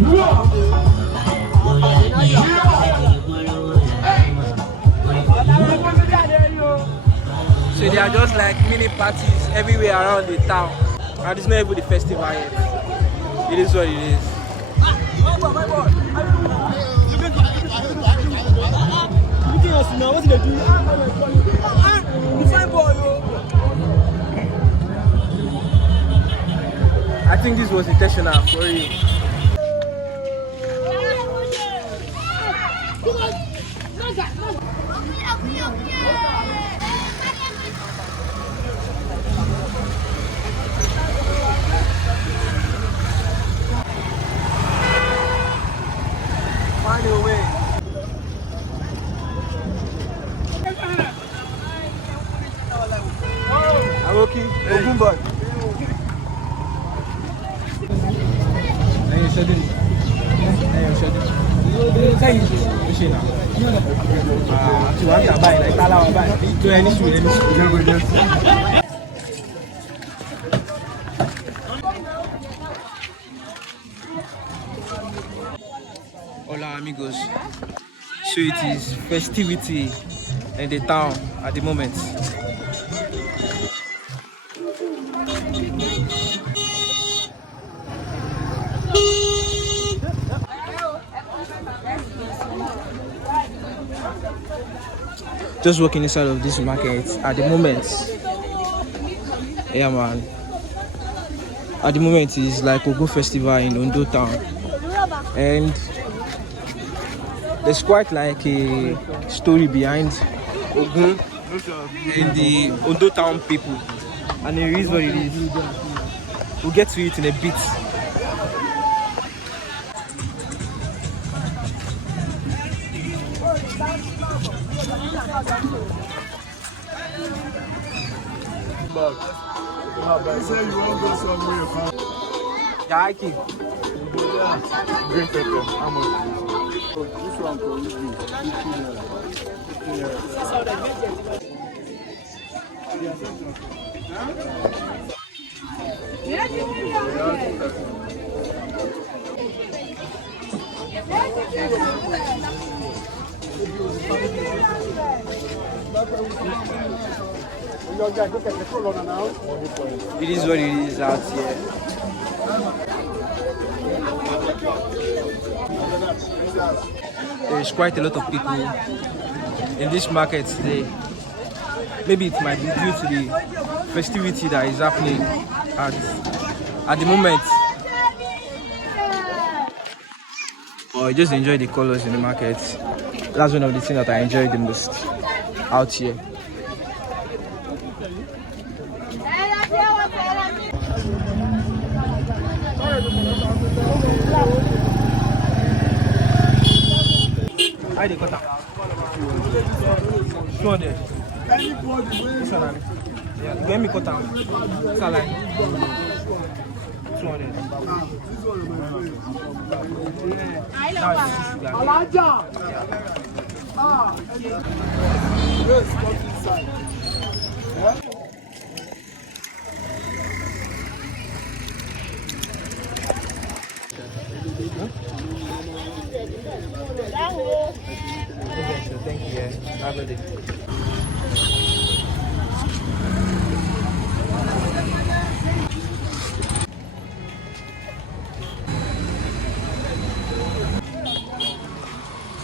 So they are just like mini parties everywhere around the town. And it's not even the festival yet. It is what it is. I think this was intentional for you. Find a way. I'm okay. Ogun back. Hey, shut it. Hey, shut it. Hey, shut it. Tu vas bien bye, like là on bye. Tu es ni sur. Hola amigos. So it is festivity in the town at the moment. Just walking inside of this market at the moment. Yeah man. At the moment it's like Ogun Festival in Ondo town. And there's quite like a story behind Ogun and the Ondo town people. And it is what it is. We'll get to it in a bit. Say you won't go somewhere. Yeah, I keep. Green pepper. How much? This one for you. 15 It is what it is out here. There is quite a lot of people in this market today. Maybe it might be due to the festivity that is happening at the moment. Or I just enjoy the colors in the market. That's one of the things that I enjoy the most out here. I did cut out. 200. Yeah, give me cut out. Salad. 200. Thank you. Have a good day.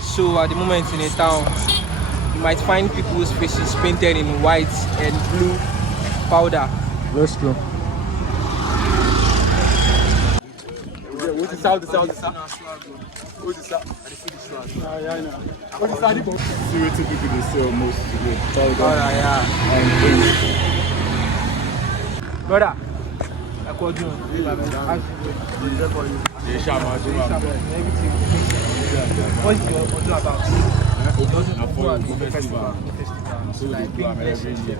So at the moment in a town, you might find people's faces painted in white and blue powder. That's true. What is out? What is that? What is that? See what people they sell most today. Powder, yeah. Brother, I called you. What is your Ondo about? Ondo Festival. So like every year.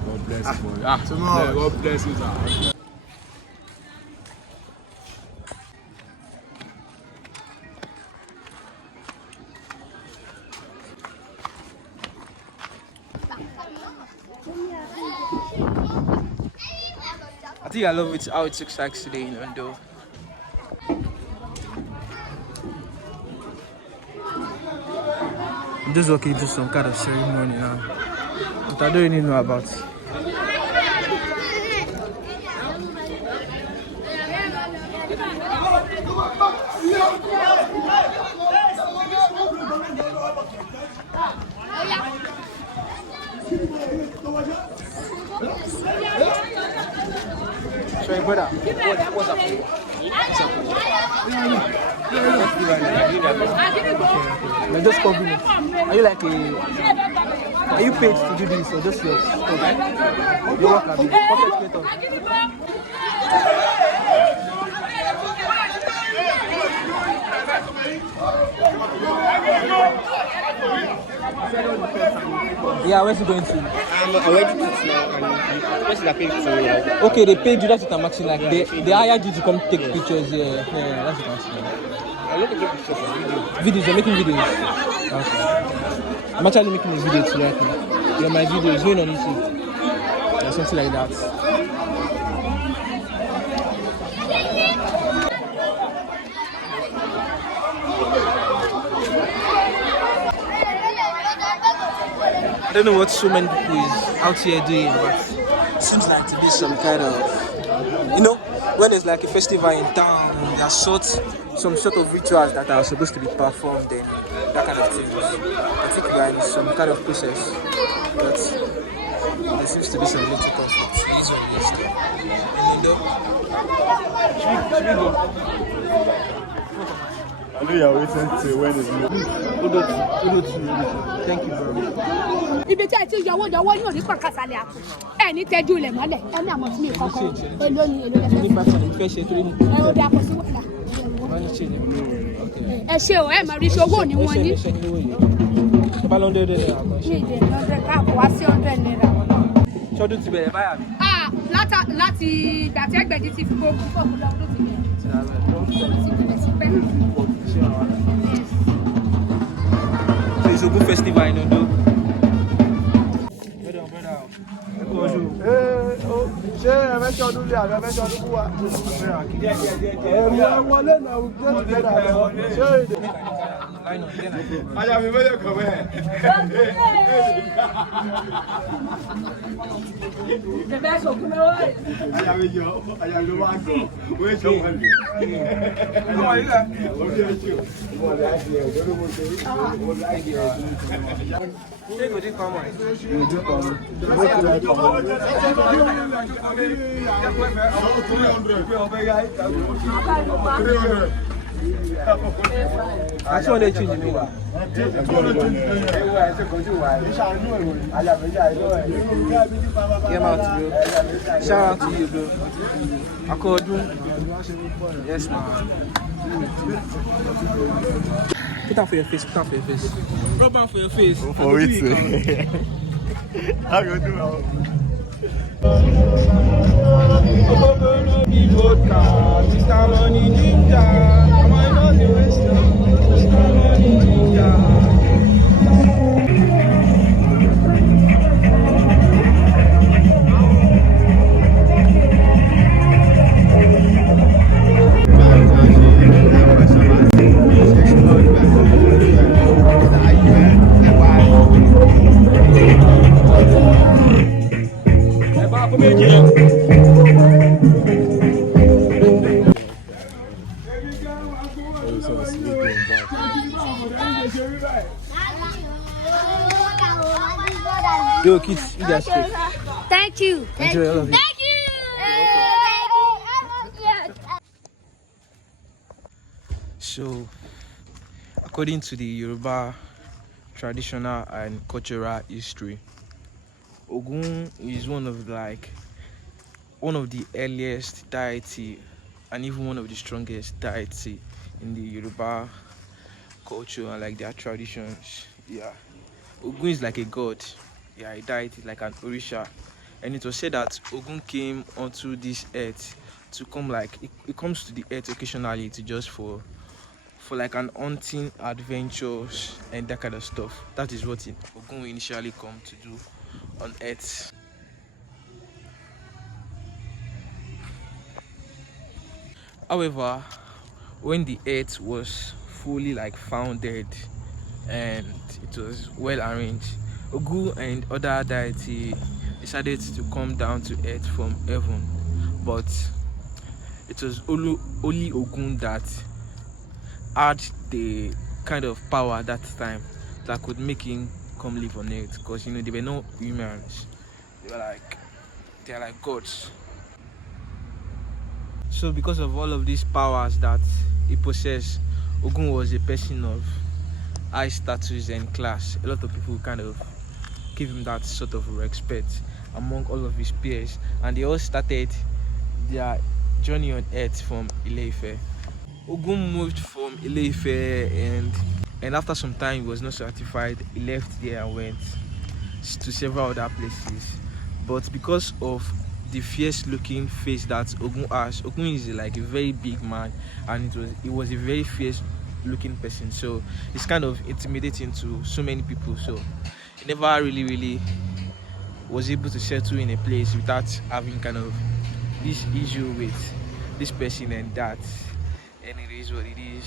God bless you. Tomorrow. God bless you. think I love it how it looks like today in Ondo. I'm just walking to some kind of ceremony now, but I don't really know about it. Sorry, brother. What's up? You're just covering it. Are you like are you paid to do this or just your you work at it? Content creator. Yeah, where's he going to? I'm already put now, and person that paid to Okay, they paid you. That's what I'm asking. Like they hired you to come take pictures. Yeah, that's what I'm saying. I'm not taking pictures of video. Videos, you're making videos. Okay. I'm actually making a video too right now. Yeah, my video is going on YouTube. Or something like that. I don't know what so many people is out here doing, but it seems like to be some kind of, you know, when there's like a festival in town, there's some sort of rituals that are supposed to be performed and that kind of things. I think we are in some kind of process, but there seems to be some little conflict. This one is still. Should we go? I know you're waiting to when it's Thank you, bro. Ibi tí ẹ ti yọwọ́ yóò ní pàkásálẹ̀ àpò ẹ ní tẹ́jú ilẹ̀ mọ́lẹ̀ ẹ ní àwọn tí mi kọ́kọ́ èlò ni èlò lẹ́fẹ̀ẹ́. Nípa tí mo fẹ́ ṣe torí mi. Ẹ ò dà pọ̀ sí wàhálà. Ẹ ṣe o ẹ mọ̀ rí ṣe owó ni wọ́n ní. Tó bá lọ́ndẹ̀ ọdẹ náírà kan ṣe. Mi ìdè lọ́dẹ̀ káàpọ̀ wá sí 100 naira. Ṣọdún ti bẹ̀rẹ̀ báyà mi. Láti ìgbà tí ẹgbẹ̀jì ti fi gbogbo fọ́ọ̀mù lọ́dún ti bẹ̀rẹ̀ sí pẹ́. So it's Ogun Festival in Ondo. ṣé ẹ fẹ́ ṣe ọdún lé àbí ẹ fẹ́ ṣe ọdún fún wa? Ẹ̀rọ wọlé náà ó gbé ìgbéra lọ. Ṣé èdè? Ajá mi mẹ́lẹ̀ kọ̀ bẹ́ẹ̀. Bẹ̀bẹ̀ sọ̀kún lọ́wọ́ rẹ̀. Ajá mi yọ, ajá mi ló wá gbọ́. Wọ́n ṣe wọ́n lè. Ọmọ yìí lẹ̀. Wọ́n fi ẹ̀ṣọ́. Wọ́n lè ṣe ẹ̀jọ́ ló mọ̀ ṣe. Wọ́n lè ṣe ẹ̀jọ́. Ṣé kò dín kan mọ́ ẹ̀? Yóò dín kan mọ́. Ó ti rẹ̀ kàn mọ́. Àti wọn lè change mi wa. Came out, bro. Shout out to you, bro. Akodun. Yes, man. Put on for your face. Put on for your face. Rub on for your face. For it. How you do now? Yo, kids, you guys speak. Thank you. Enjoy all of it. Thank you. So, according to the Yoruba traditional and cultural history, Ogun is one of the earliest deity and even one of the strongest deity in the Yoruba culture and like their traditions. Yeah, Ogun is like a god. Yeah, a deity like an Orisha, and it was said that Ogun came onto this earth to come like it comes to the earth occasionally to just for like an hunting adventures and that kind of stuff. That is what Ogun initially come to do on earth. However, when the earth was fully like founded and it was well arranged, Ogun and other deity decided to come down to earth from heaven, but it was only Ogun that had the kind of power at that time that could make him come live on earth, because they were not humans, they are like gods. So because of all of these powers that he possessed, Ogun was a person of high status and class. A lot of people kind of give him that sort of respect among all of his peers, and they all started their journey on earth from Ile-Ife. Ogun moved from Ile-Ife, and after some time he was not satisfied. He left there and went to several other places, but because of the fierce looking face that Ogun has, Ogun is like a very big man, and it was a very fierce looking person, so it's kind of intimidating to so many people. So he never really was able to settle in a place without having kind of this issue with this person and that, and it is what it is.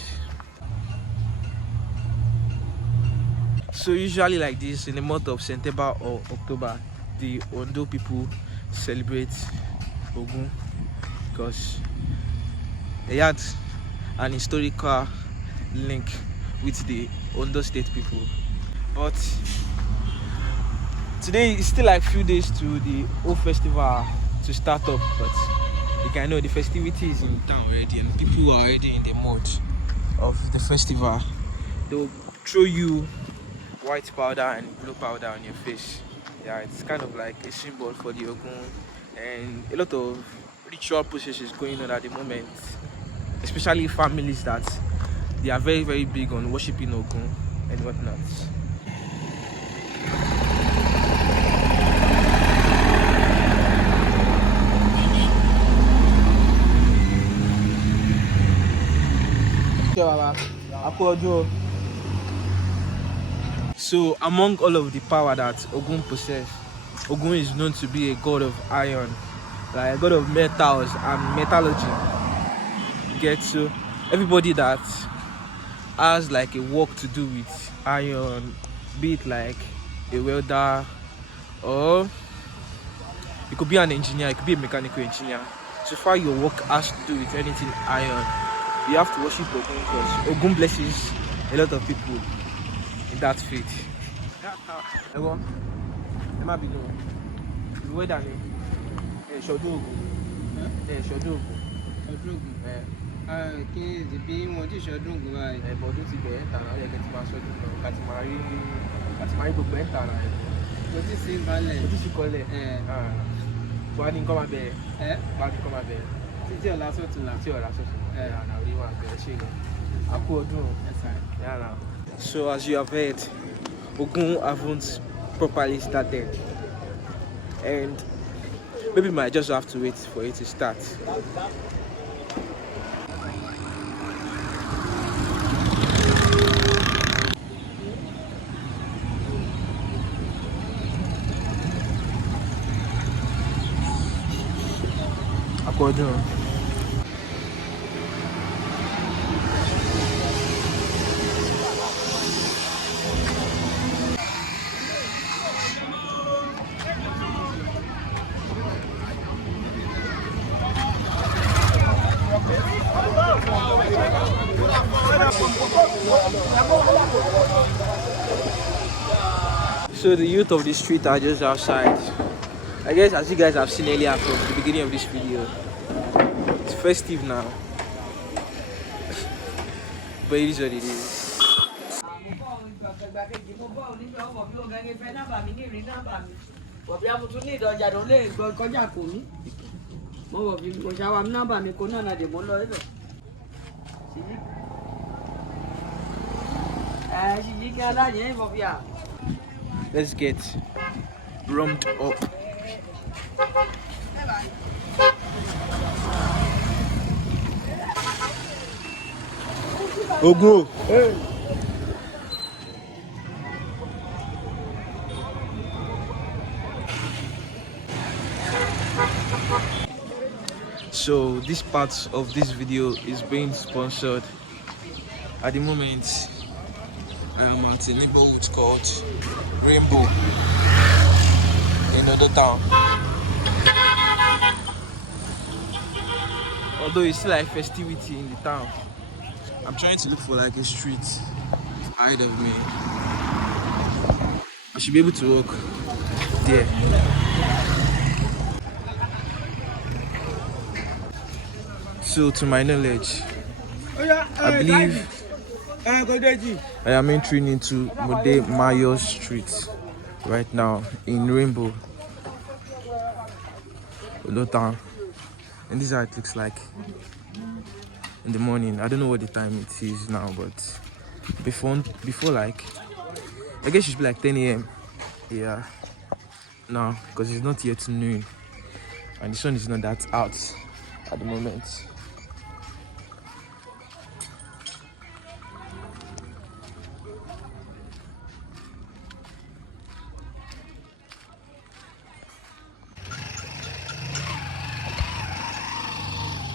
So usually like this, in the month of September or October, the Ondo people celebrate Ogun because they had an historical link with the Ondo State people. But today it's still like few days to the Old Festival to start up, but you can know the festivity is in town already and people are already in the mood of the festival. They'll throw you white powder and blue powder on your face. Yeah, it's kind of like a symbol for the Ogun, and a lot of ritual processes going on at the moment, especially families that they are very big on worshiping Ogun and whatnot. So among all of the power that Ogun possesses, Ogun is known to be a god of iron, like a god of metals and metallurgy. So everybody that has like a work to do with iron, be it like a welder, or it could be an engineer, it could be a mechanical engineer. So far your work has to do with anything iron, you have to worship Ogun, because Ogun blesses a lot of people in that faith. Everyone, it might be no. The weather is Ogun. Ogun. Kí ni bí wọ́n ti ṣọdún ògùn báyìí? Ọdún ti bẹ̀rẹ̀ tààrà, ó yẹ kí ẹ ti máa ṣọdún lọ, ká ti máa rí gbogbo ẹ̀ tààrà. Mo ti sí balẹ̀. Mo ti sì kọ́lẹ̀. Wà á ní nǹkan máa bẹ̀rẹ̀. Wà á ní nǹkan máa bẹ̀rẹ̀. Títí ọ̀la sọ̀tún la. Tí ọ̀la sọ̀tún. Àná orí wa bẹ̀rẹ̀ ṣe gan. A kú ọdún. So as you have heard, Ogun haven't properly started, and maybe we might just have to wait for it to start. Acordão. So the youth of the street are just outside. I guess as you guys have seen earlier from the beginning of this video, it's festive now. But it is what it is. Let's get rummed up. Ogun. Hey. So this part of this video is being sponsored. At the moment, I am at a neighborhood called Rainbow in Ondo Town. Although it's still like festivity in the town, I'm trying to look for like a street ahead of me. I should be able to walk there. So to my knowledge, I believe I am entering into Mode Mayo Street right now in Rainbow, Ondo Town. And this is how it looks like in the morning. I don't know what the time it is now, but before like, I guess it should be like 10 a.m. Yeah, now because it's not yet noon and the sun is not that out at the moment.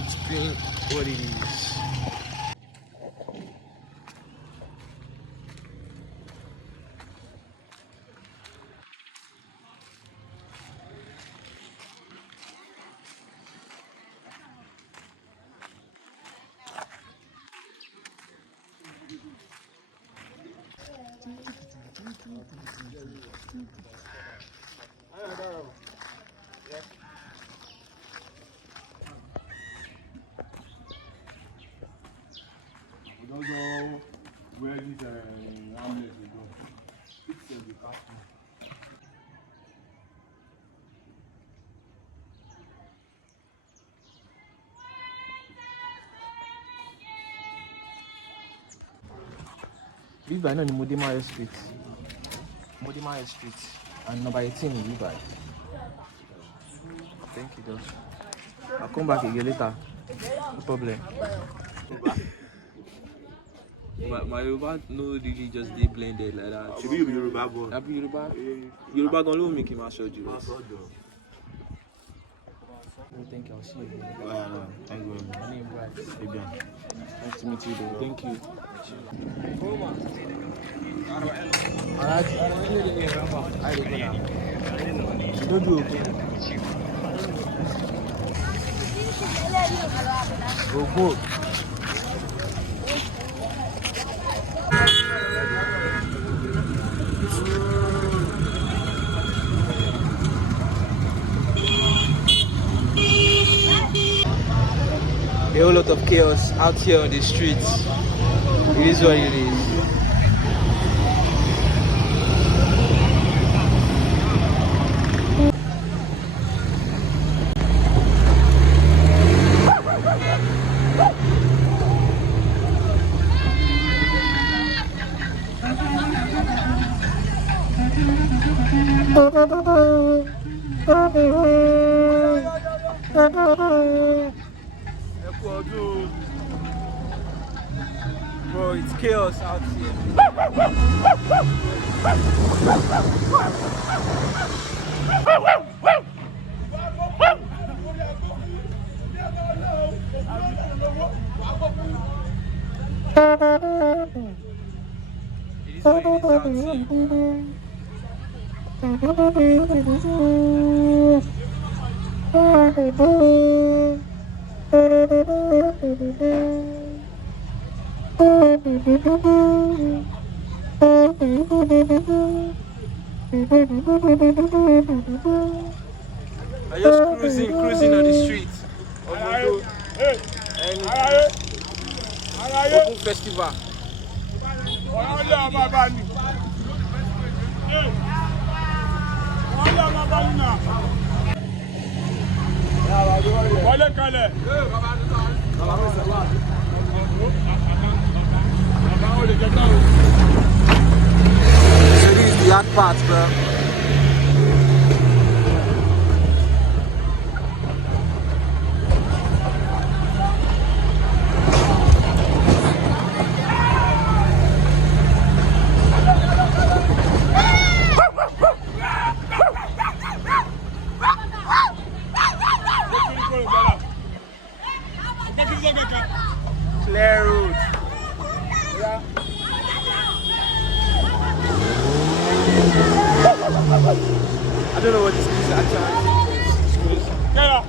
It's being what it is. We don't know where this ambulance will go. It's the castle. Live by now in Mode Mayo Street. Mode Mayo Street. And number 18 in Live by. Thank you, Josh. I'll come back again later. No problem. My Yoruba no really just dey blended like that. Should be Yoruba boy. Happy Yoruba? Yoruba gan ló make him show you. Thank you. I'll see you again. Thank you. My name is Bright. Nice to meet you though. Thank you. Don't do okay. Go. A whole lot of chaos out here on the streets. It is what it is. Bro, it's chaos out here. It is what it is out here. I just cruising on the street of Ondo and Ogun Festival. So this is the hard part, bro. Clear road. Yeah. I don't know what this is actually. Get up.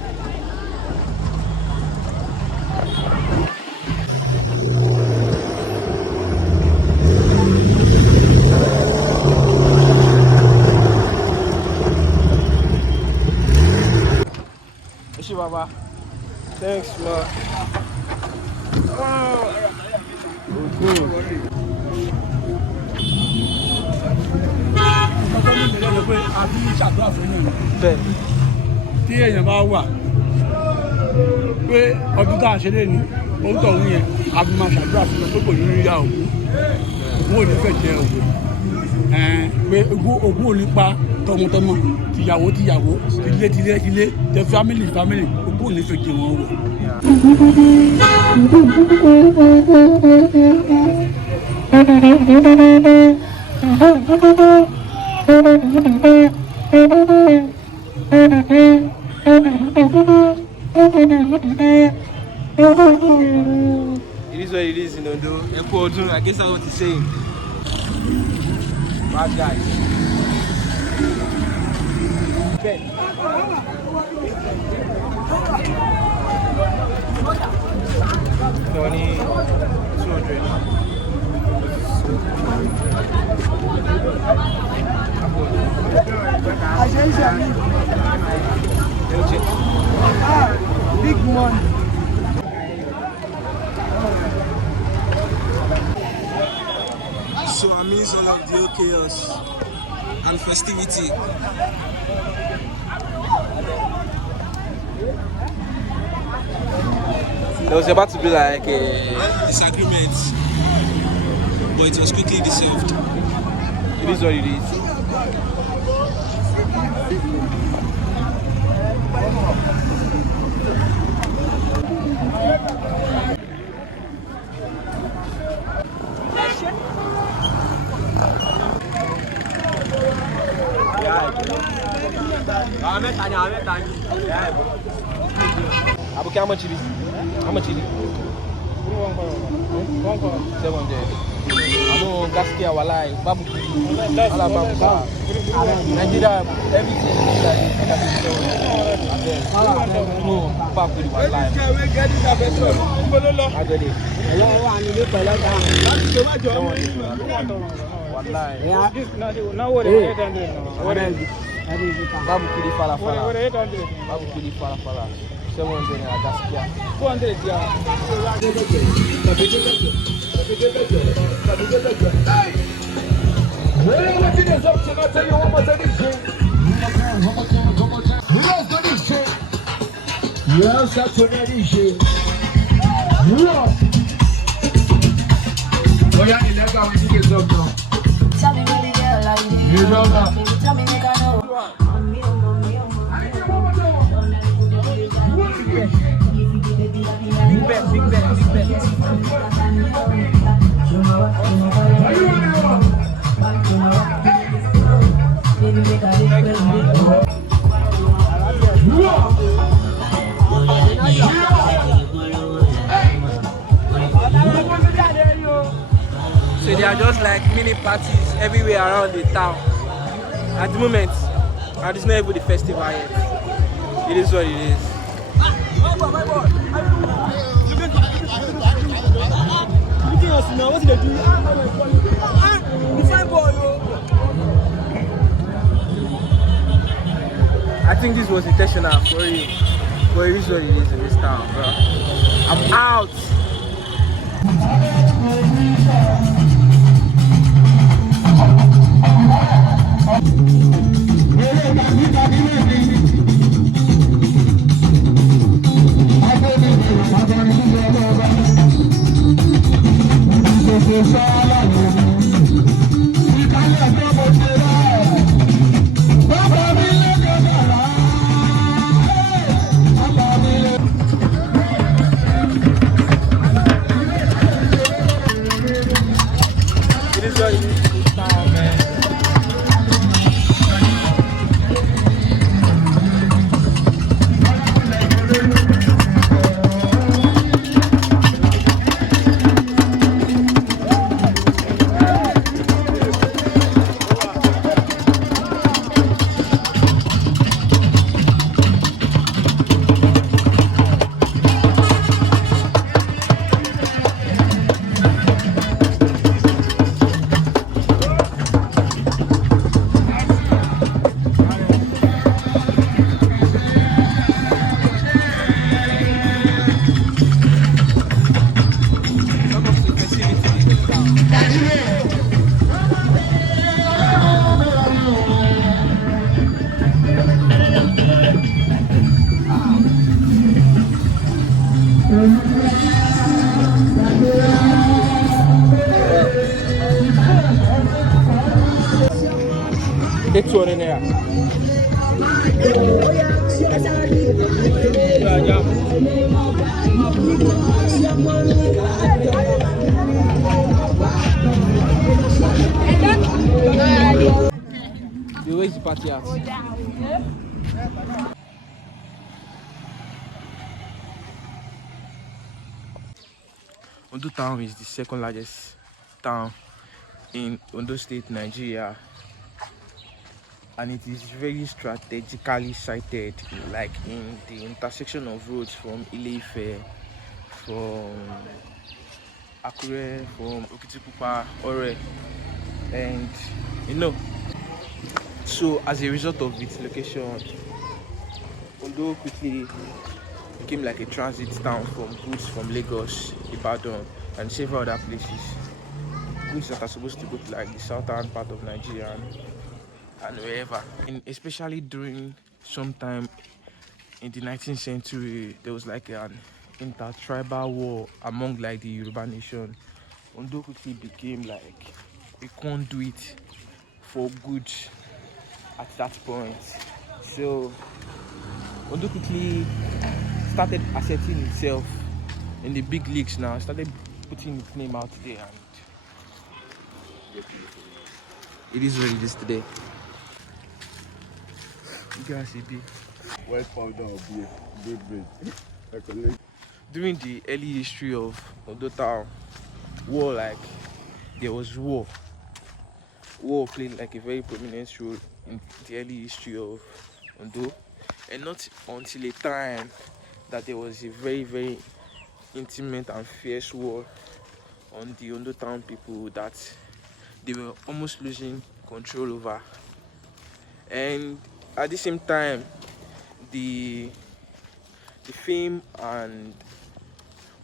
Baba. Thanks, man. Oh, good. Bẹ́ẹ̀ni. Tí èèyàn bá wà pé ọdún tá a ṣe lé ní ó ń tọ̀ wú yẹn a fi máa ṣàdúrà fún ọ pé kò ní rí ya òkú òun ò ní fẹ́ jẹ òkú pé ogún ò ní pa tọmọtọmọ tìyàwó tìyàwó tilé tẹ family ogún ò ní fẹ́ jẹ wọn wọ. It is what it is in Ondo. I guess that's what he's saying. Bad guys. Okay. $200. Big one. So I miss all of the chaos and festivity. There was about to be like a disagreement, but it was quickly dissolved. It is what it is. Abu, how much it is? How much it is? 700. I know Gaskia Walai, Babu, Alabama, Nigeria, everything is no, back with one line. I get it. Now what is it? Babu Kudi Fala Fala. Babu Kudi Fala Fala. 700 Gaskia. 200 Yes, that's what it is. Oh, yeah, you never want to get up now. Tell me what the girl like this. You know that. Tell me make I know. Big bet, big bet, big bet. So they are just like mini parties everywhere around the town. At the moment, and it's not even the festival yet. It is what it is. I think this was intentional for you, but it is what it is in this town, bro. I'm out. You where's the party at? Ondo town is the second largest town in Ondo State, Nigeria, and it is very strategically sited, like in the intersection of roads from Ile-Ife, from Akure, from Okitipupa, Ore, and so as a result of its location, Ondo quickly became like a transit town from goods from Lagos, Ibadan, and several other places. Goods that are supposed to go to like the southern part of Nigeria and wherever. And especially during some time in the 19th century, there was like an inter-tribal war among like the Yoruba nation. Ondo quickly became like a conduit for goods at that point. So Ondo quickly started asserting itself in the big leagues now, started putting its name out there, and it is what it is today. You guys see big. Well found out During the early history of Ondo town, there was war. War played like a very prominent role in the early history of Ondo, and not until a time that there was a very, very intimate and fierce war on the Ondo town people that they were almost losing control over. And at the same time, the fame and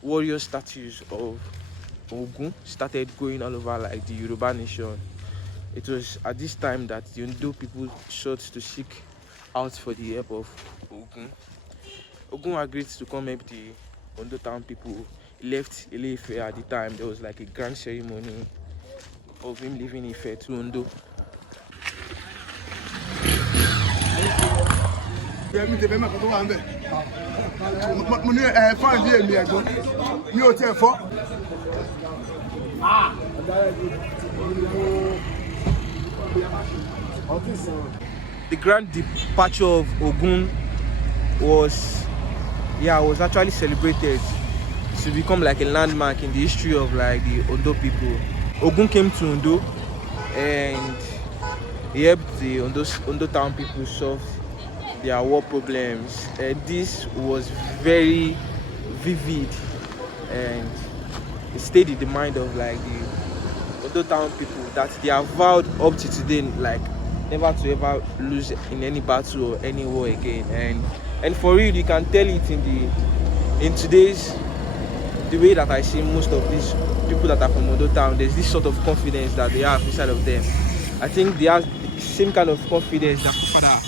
warrior statues of Ogun started going all over like the Yoruba nation. It was at this time that the Ondo people sought to seek out for the help of Ogun. Ogun agreed to come help the Ondo town people. He left Ile-Ife at the time. There was like a grand ceremony of him leaving Ife to Ondo. The grand departure of Ogun was actually celebrated to become like a landmark in the history of like the Ondo people. Ogun came to Ondo and he helped the Ondo town people solve their war problems, and this was very vivid and it stayed in the mind of like the Ondo town people that they have vowed up to today like never to ever lose in any battle or any war again. And for real, you can tell it in today's the way that I see most of these people that are from Ondo town. There's this sort of confidence that they have inside of them. I think they have the same kind of confidence that Father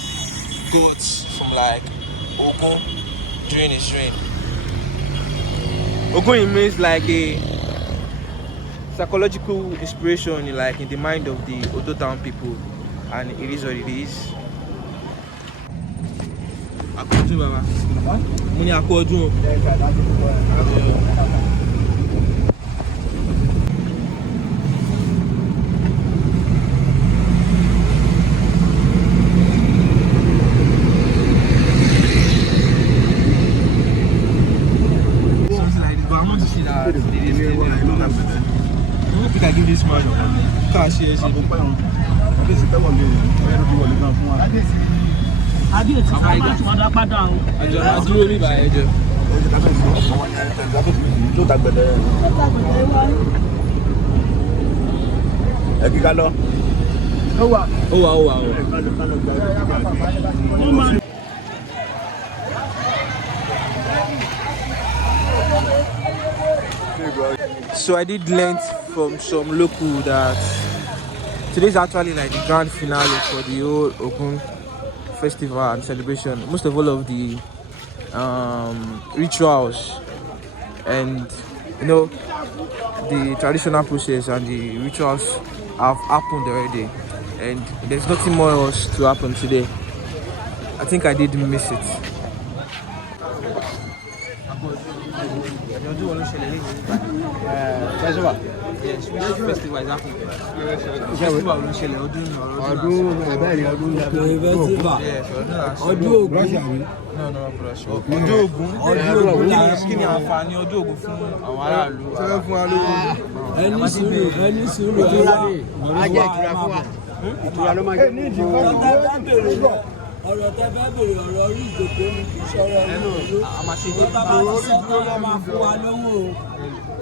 got from like Ogun during his reign. Ogun remains like a psychological inspiration in the mind of the Ondo town people, and it is what it is. Akọ̀ọ́dún bàbá. Mo ní akọ̀ọ́dún o. Something like this, but I want to see that it is really I don't think I give this man car share. Àjọ máa dúró níbà ẹjọ. Ẹ kí ká lọ. Ó wà. So I did learn from some local that today is actually like the grand finale for the whole Ogun Festival and celebration. Most of all of the rituals and the traditional process and the rituals have happened already, and there's nothing more else to happen today. I think I did miss it. Ọdún wo ló ṣẹlẹ̀ lẹ́yìn? Festival. Yes, which festival is happening? Festival ló ṣẹlẹ̀ ọdún Ẹ̀bẹ́ ni ọdún festival. Yes, ọdún Ògún. no, brush. Ọdún Ògún. Kí ni àǹfààní ọdún Ògún fún àwọn aráàlú? Fẹ́ fún wa lówó. Ẹni sùúrù Ajẹ́ ìtura fún wa. Ìtura ló máa jẹ́. ọ̀rọ̀ tẹ́ fẹ́ bèrè ọ̀rọ̀ orí ìjòkó ni kì í ṣọ̀rọ̀ ẹnu ìlú. Ọ̀tá bá ti sọ́tọ̀ ẹ máa fún wa lówó o.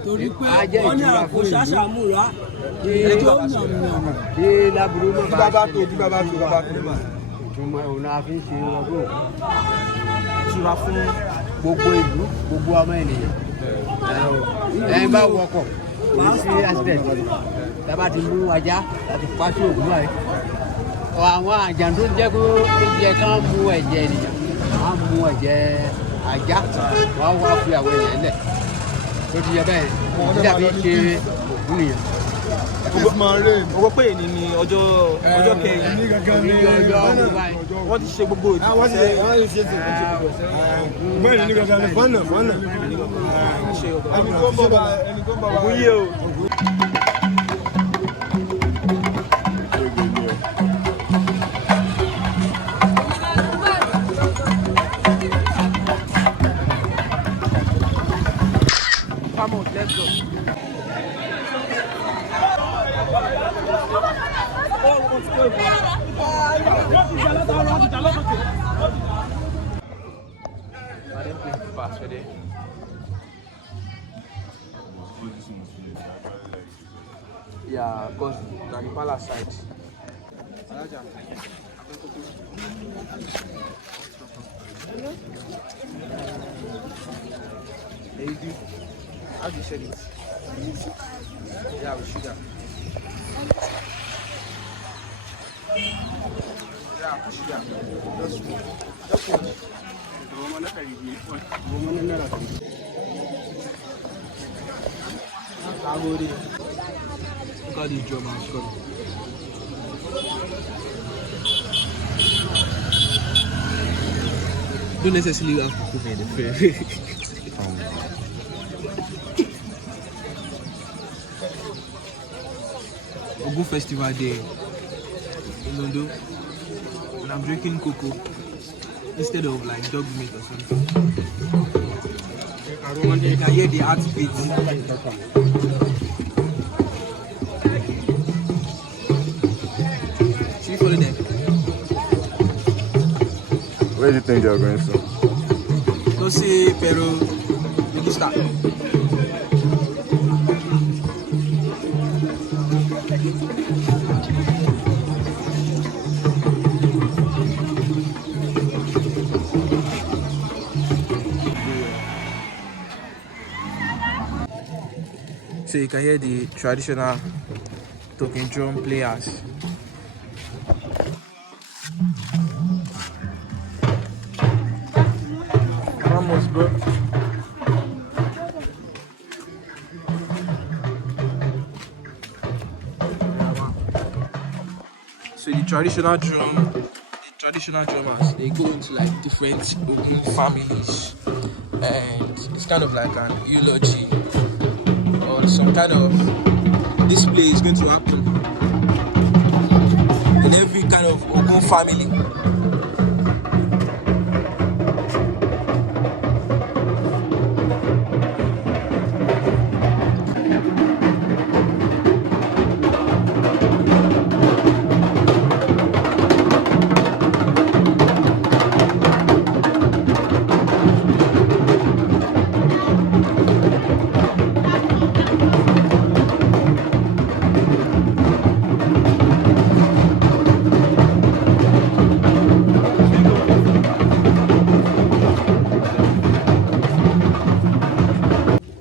Torí pé wọ́n ní àpò ṣàṣàmúra. Ètò ìyàmùyàmù. Bí láburú ló Kí bàbá tó. Ìtumọ̀ òun náà fi ń ṣe ọdún Ògún. Ìtura fún Gbogbo ìlú, gbogbo ọmọ ènìyàn. Ẹ̀yin bá wọkọ̀, kò ní sí accident. Tábà ti mú ajá láti pàṣẹ Ògún báyìí. Àwọn àjàndó jẹ́ kó yẹ ká mú ẹ̀jẹ̀ ènìyàn. Wọ́n á mú ẹ̀jẹ̀ ajá. Wọ́n á wá fi àwọn èèyàn lẹ̀. Tó ti yẹ bẹ́ẹ̀, nígbà tí ṣe Ògún nìyẹn. owó pé èyí ni ọjọ́ kẹrin. Ní ọjọ́ Ògún báyìí. Wọ́n ti ṣe gbogbo ètò. Bẹ́ẹ̀ni ní kankan ní fọ́nà. Ògún yé o. Come on, let's go. Yeah, because the palace side. Lady, how do you share it? Yeah, we should have. Yeah, we should have. Just watch. Look at the drum and score. Don't necessarily have to put me in the fair. Ogun Festival day in Ondo, and I'm drinking cocoa instead of like dog meat or something. You can hear the heartbeat. Should we follow them? Where do you think they're going to? No sé, pero me gusta. So you can hear the traditional talking drum players. Vamos, bro. So the traditional drummers, they go into like different Ogun families, and it's kind of like an eulogy or some kind of display is going to happen in every kind of Ogun family.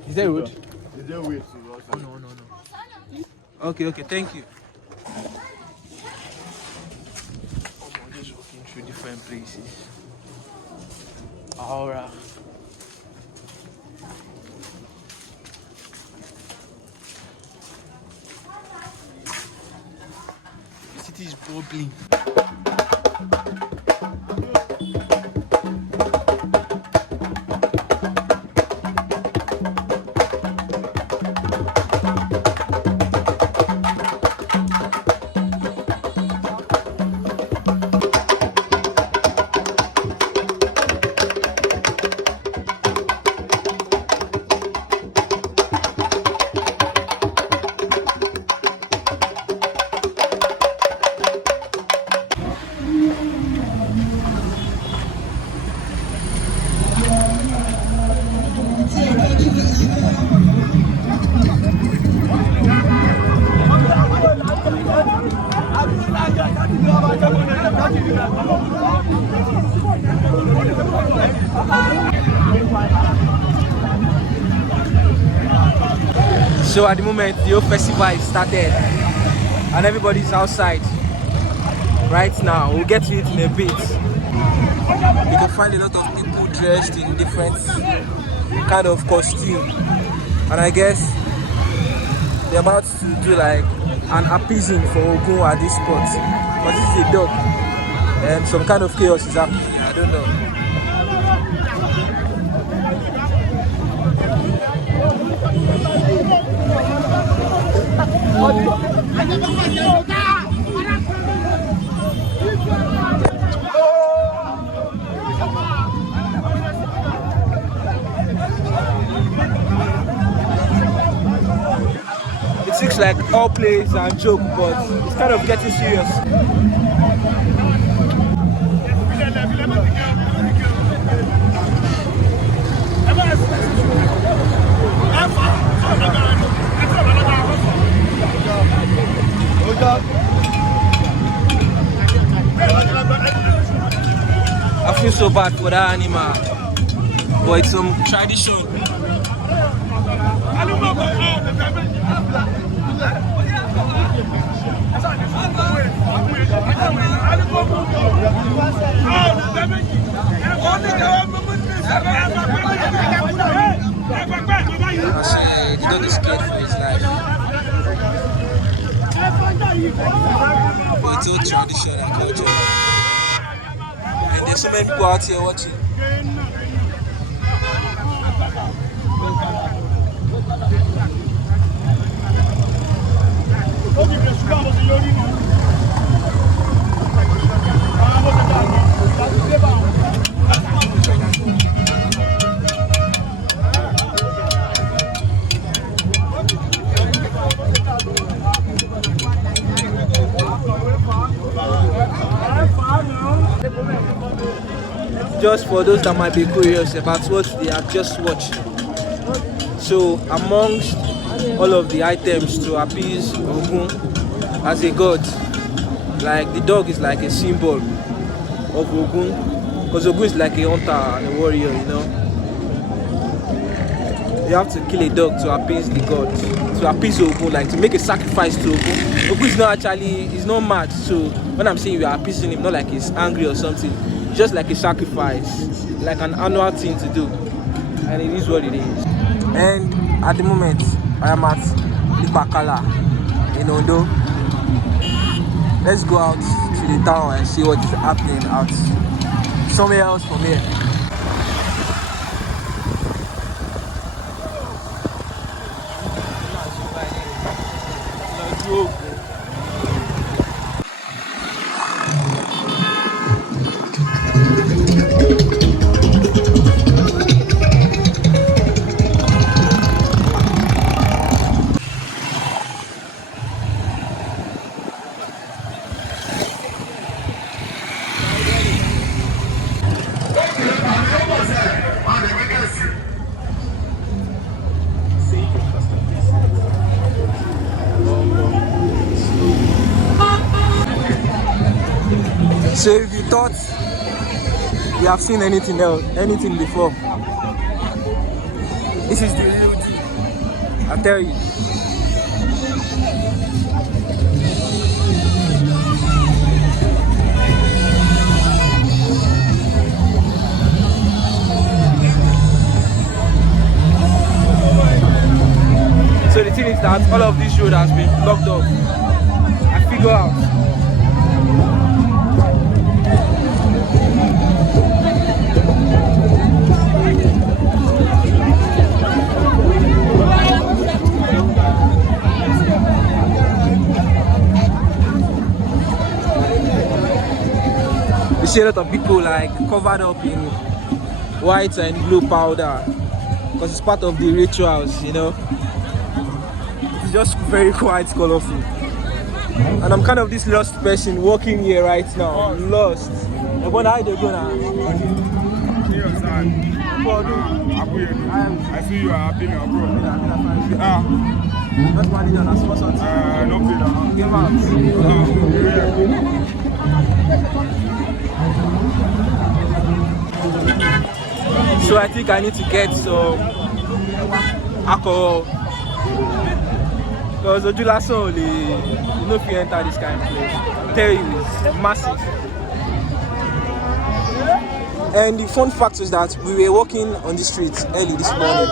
Is that road? Is there a way to also? Oh, no. Okay, thank you. I'm just walking through different places. Alright. The city is bubbling. So at the moment, the whole festival is started and everybody's outside right now. We'll get to it in a bit. You can find a lot of people dressed in different kind of costume, and I guess they're about to do like an appeasing for Ogun at this spot. But this is a dog, and some kind of chaos is happening. I don't know. It looks like all plays and joke, but it's kind of getting serious. I feel so bad for that animal, but it's some tradition. The dog is scared for his life. But it's all tradition and culture. And there's so many people out here watching. Just for those that might be curious about what they have just watched. So amongst all of the items to appease Ogun as a god, like the dog is like a symbol of Ogun, because Ogun is like a hunter and a warrior, you know. You have to kill a dog to appease the god, to appease Ogun, like to make a sacrifice to Ogun. Ogun is not actually, he's not mad, so when I'm saying you are appeasing him, not like he's angry or something, it's just like a sacrifice, like an annual thing to do, and it is what it is. And at the moment, I am at Bakala in Ondo. Let's go out to the town and see what is happening out somewhere else from here. So if you thought you have seen anything else, anything before, this is the real deal. I tell you. So the thing is that all of this road has been blocked off. I figure out. You see a lot of people like covered up in white and blue powder because it's part of the rituals, you know. It's just very quite colorful. And I'm kind of this lost person walking here right now. I'm lost. But how they go now? I see you are happy now, bro. Not money on a sponsor. No pay. Give out. So I think I need to get some alcohol Because Ojulason, you know if you enter this kind of place, I tell you, it's massive. And the fun fact is that we were walking on the street early this morning.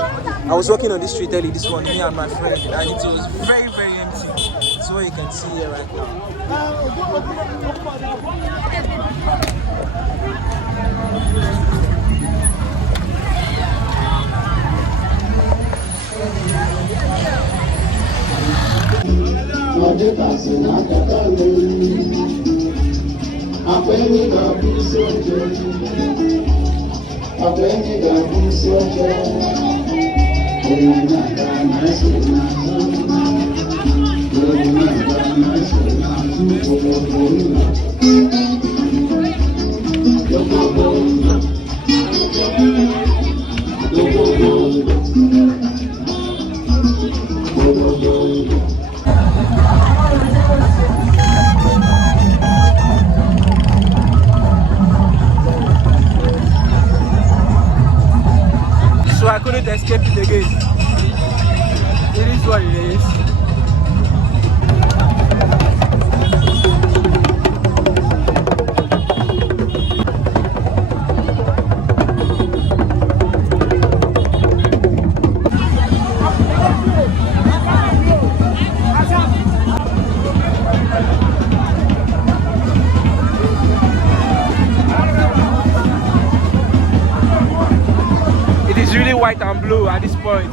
I was walking on the street early this morning, me and my friend, and it was very, very empty. That's what you can see here right now. So I couldn't escape it again. It is what it is. It is really white and blue at this point.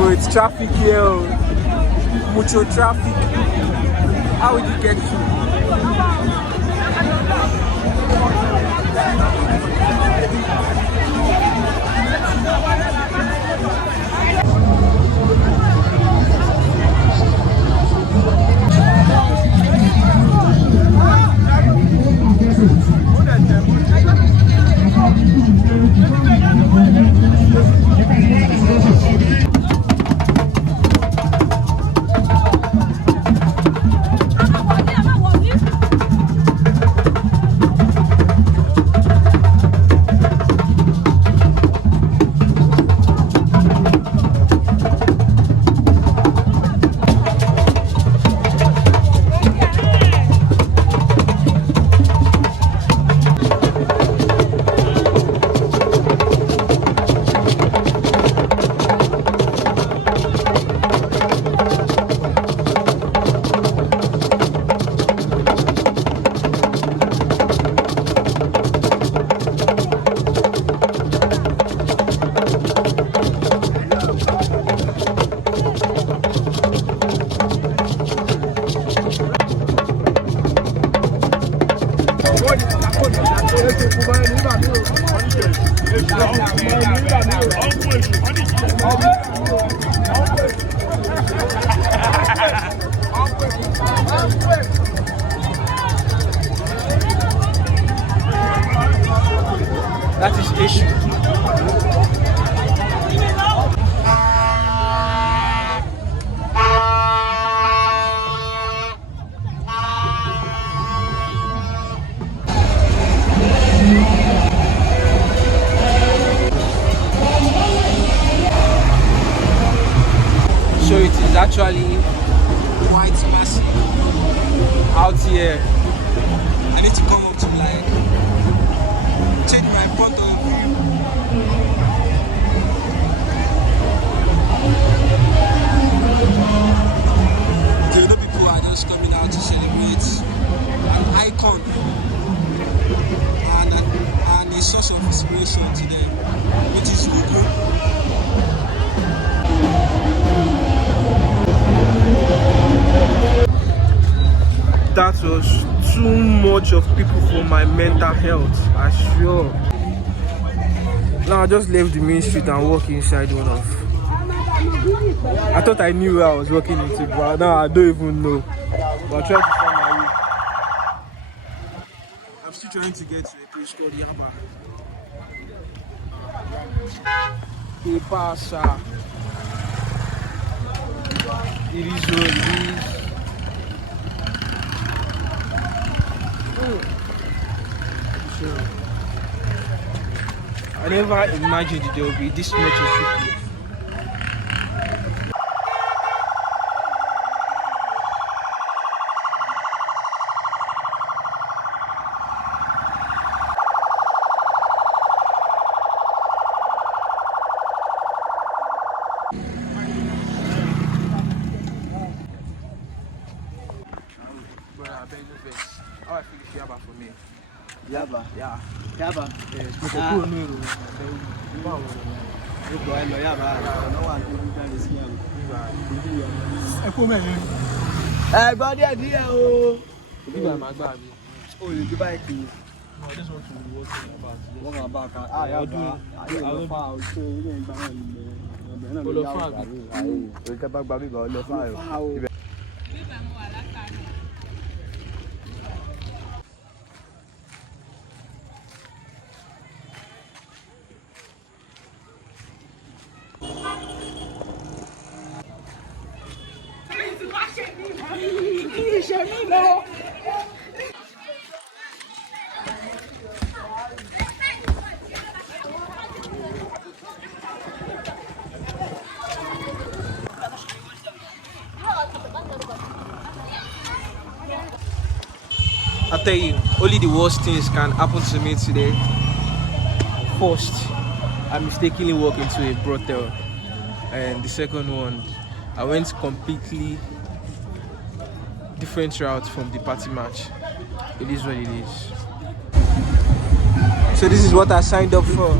Oh, it's traffic here. Mucho traffic. How would you get to? That is issue. So it is actually quite massive out here. I need to come up to like change my point of view. The other people are just coming out to celebrate an icon and a source of inspiration to them, which is Ogun. That was too much of people for my mental health, I sure. Now I just left the main street and walk inside one of. I thought I knew where I was walking into, but now I don't even know. But I tried to find my way. still trying to get to a place called Yaba. Pasa. It is what it is. Sure. I never imagined there would be this much of people. Brother, I beg you first. How I feel if you have for me? Yaba. Yeah. Yaba. Yes, but I don't know. Gbogbo ẹ lọ Yaba. Ọ̀nà wà ní ibi dáre sí Yaba. ẹ kó mẹ́rin. Ẹ gbọ́ díẹ̀ díẹ̀ o. Bí bàá máa gbà mí. O lè gbé báyìí kì í. I just want to be walking about. Wọ́n máa bá a kan. Yaba. Ayé lọ fà á. Ṣé ilé ìgbà náà lè ọbẹ̀ náà lè yá ọ̀gá mi? Òrìkẹ́ bá gba mí gan lọ fà á. I tell you, only the worst things can happen to me today. First, I mistakenly walked into a brothel, and the second one, I went completely different route from the party match. It is what it is. So this is what I signed up for.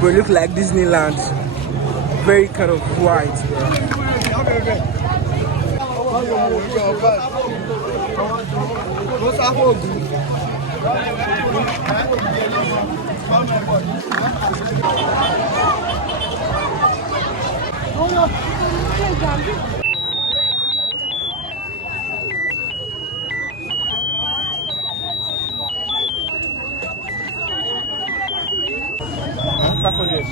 Bro, look like Disneyland. Very kind of white, bro. 500.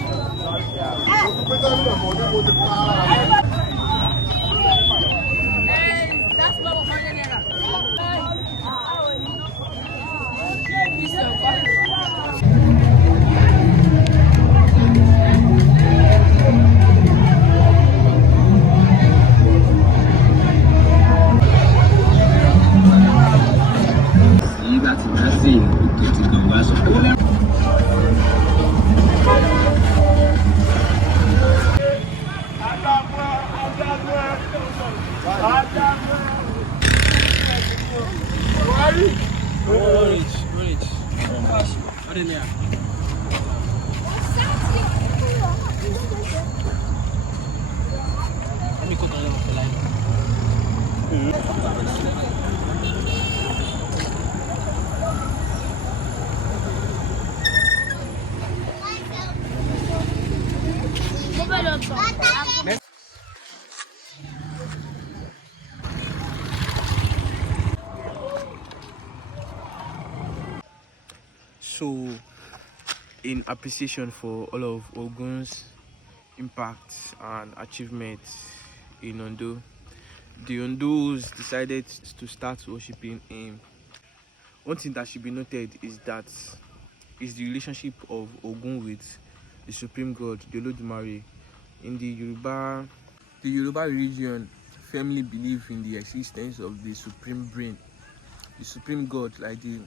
So, in appreciation for all of Ogun's impact and achievements in Ondo, the Ondos decided to start worshiping him. One thing that should be noted is that is the relationship of Ogun with the supreme god, the Olodumare. In the Yoruba religion firmly believe in the existence of the supreme brain, the supreme god, like the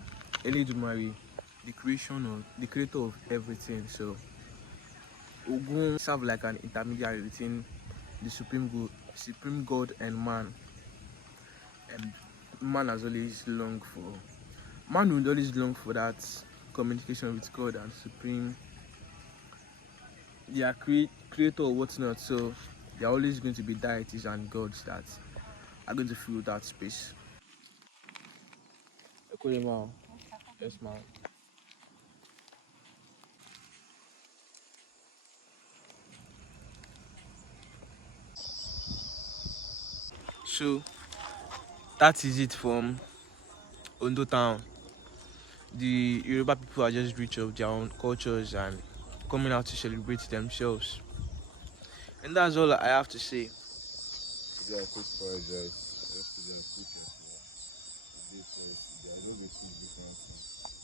Olodumare, the creator of everything. So Ogun serve like an intermediary between the supreme god and man. And man would always long for that communication with God and supreme, they are creator or whatnot. So they are always going to be deities and gods that are going to fill that space. Yes, ma'am. So that is it from Ondo town. The Yoruba people are just rich of their own cultures and coming out to celebrate themselves. And that's all I have to say. Yeah, quick apologize. Just to them quick. This is there will be two different things.